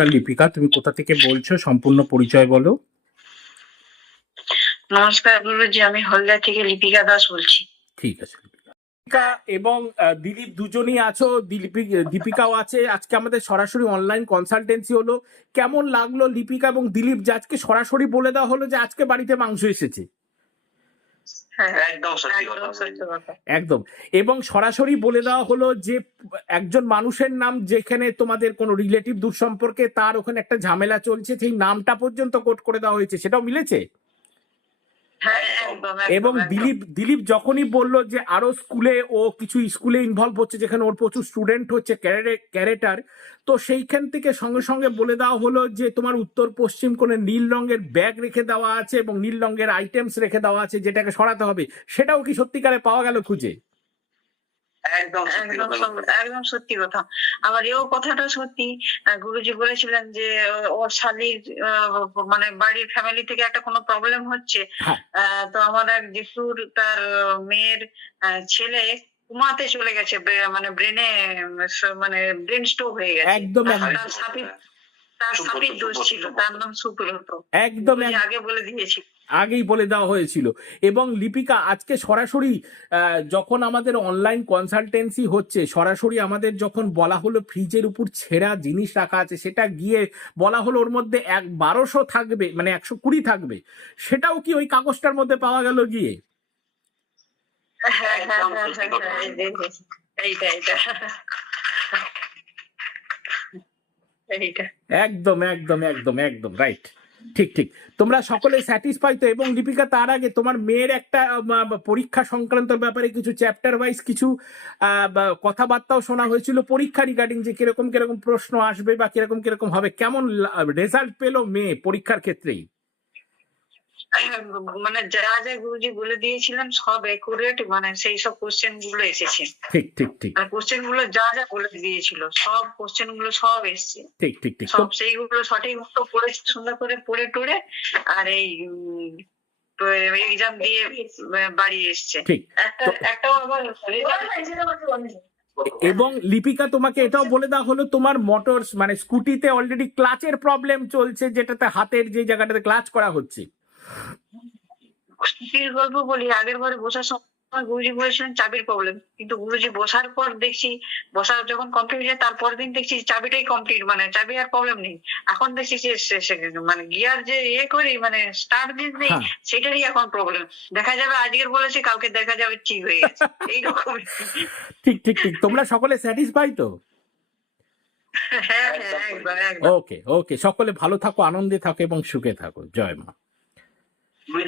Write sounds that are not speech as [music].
নমস্কার লিপিকা তুমি কোথা থেকে বলছো? সম্পূর্ণ পরিচয় বলো। নমস্কার গুরুজি আমি হলদিয়া থেকে লিপিকা দাস বলছি। ঠিক আছে লিপিকা। এবং দিলীপ দুজনই আছো দিলীপি- দীপিকাও আছে। আজকে আমাদের সরাসরি অনলাইন কনসালটেন্সি হলো। কেমন লাগল লিপিকা এবং দিলীপ যে আজকে সরাসরি বলে দেওয়া হলো যে আজকে বাড়িতে মাংস এসেছে? একদম একদম কথা সত্য কথা। একদম। এবং সরাসরি বলে দেওয়া হলো যে একজন মানুষের নাম যেখানে তোমাদের কোনো রিলেটিভ দূর সম্পর্কে তার ওখানে একটা ঝামেলা চলছে সেই নামটা পর্যন্ত কোট করে দেওয়া হয়েছে। সেটাও মিলেছে? হ্যাঁ এবং। দিলীপ দিলীপ যখনই বলল যে আরও স্কুলে ও কিছু স্কুলে ইনভলভ হচ্ছে যেখানে ওর প্রচুর স্টুডেন্ট হচ্ছে ক্যারেটার তো সেইখান থেকে সঙ্গে সঙ্গে বলে দেওয়া হলো যে তোমার উত্তর পশ্চিম কোণে নীল রঙের ব্যাগ রেখে দেওয়া আছে এবং নীল রঙের আইটেমস রেখে দেওয়া আছে যেটাকে সরাতে হবে সেটাও কি সত্যিকারে পাওয়া গেল খুঁজে একদম সত্যি একদম কথা সত্যি কথা। আবার এও কথাটা সত্যি আহ, গুরুজি বলেছিলেন যে ও- ওর শালির মানে বাড়ির ফ্যামিলি থেকে একটা কোনো প্রবলেম হচ্ছে। হ্যাঁ। তো আমার এক যিশুর তার মেয়ের আহ, ছেলে কুমাতে চলে গেছে মানে ব্রেনে মানে ব্রেন স্ট্রোক হয়ে গেছে। একদম তার- সাপির তার সাপির দোষ ছিল। তার নাম সুব্রত। একদম আগে বলে দিয়েছি। আগেই বলে দেওয়া হয়েছিল। এবং লিপিকা আজকে সরাসরি যখন আমাদের অনলাইন কনসালটেন্সি হচ্ছে সরাসরি আমাদের যখন বলা হলো ফ্রিজের উপর ছেঁড়া জিনিস রাখা আছে সেটা গিয়ে বলা হলো ওর মধ্যে এক বারোশো থাকবে মানে একশো কুড়ি থাকবে। সেটাও কি ওই কাগজটার মধ্যে পাওয়া গেল গিয়ে? একদম একদম একদম একদম রাইট ঠিক ঠিক। তোমরা সকলে স্যাটিসফাই তো, এবং দীপিকা, তার আগে তোমার মেয়ের একটা পরীক্ষা সংক্রান্ত ব্যাপারে কিছু চ্যাপ্টার ওয়াইজ কিছু কথাবার্তাও শোনা হয়েছিল পরীক্ষা রিগার্ডিং যে কীরকম কীরকম প্রশ্ন আসবে বা কীরকম কীরকম হবে। কেমন রেজাল্ট পেল মেয়ে পরীক্ষার ক্ষেত্রেই? [laughs] মানে যা যা গুরুজি বলে দিয়েছিলেন সব একুরেট মানে সেই সব কোশ্চেনগুলো এসেছে। ঠিক ঠিক ঠিক। আর কোশ্চেনগুলো যা যা বলে দিয়েছিল সব কোশ্চেনগুলো সব এসছে। ঠিক ঠিক ঠিক। সব সেইগুলো সঠিক মতো পড়েছে সুন্দর করে পড়ে টড়ে আর এই এক্সাম দিয়ে বাড়ি এসছে। ঠিক। একটা একটাও আবার এবং লিপিকা তোমাকে এটাও বলে দেওয়া হলো তোমার মোটর মানে স্কুটিতে অলরেডি ক্লাচের প্রবলেম চলছে যেটাতে হাতের যে জায়গাটাতে ক্লাচ করা হচ্ছে। স্ত্রীর গল্প বলি আগের বারে বসার সময় গুরুজি বলেছিলেন চাবির প্রবলেম কিন্তু গুরুজি বসার পর দেখছি বসা যখন কমপ্লিট হয়ে যায় তারপর দিন দেখছি চাবিটাই কমপ্লিট মানে চাবি আর প্রবলেম নেই। এখন দেখছি যে মানে গিয়ার যে ইয়ে করি মানে স্টার্ট দিন নেই হ্যাঁ। সেটারই এখন প্রবলেম দেখা যাবে আজকের বলেছি কাউকে দেখা যাবে ঠিক হয়ে গেছে। [laughs] এইরকম ঠিক ঠিক ঠিক। তোমরা সকলে স্যাটিসফাই তো? হ্যাঁ হ্যাঁ ওকে ওকে সকলে ভালো থাকো আনন্দে থাকো এবং সুখে থাকো। জয় মা।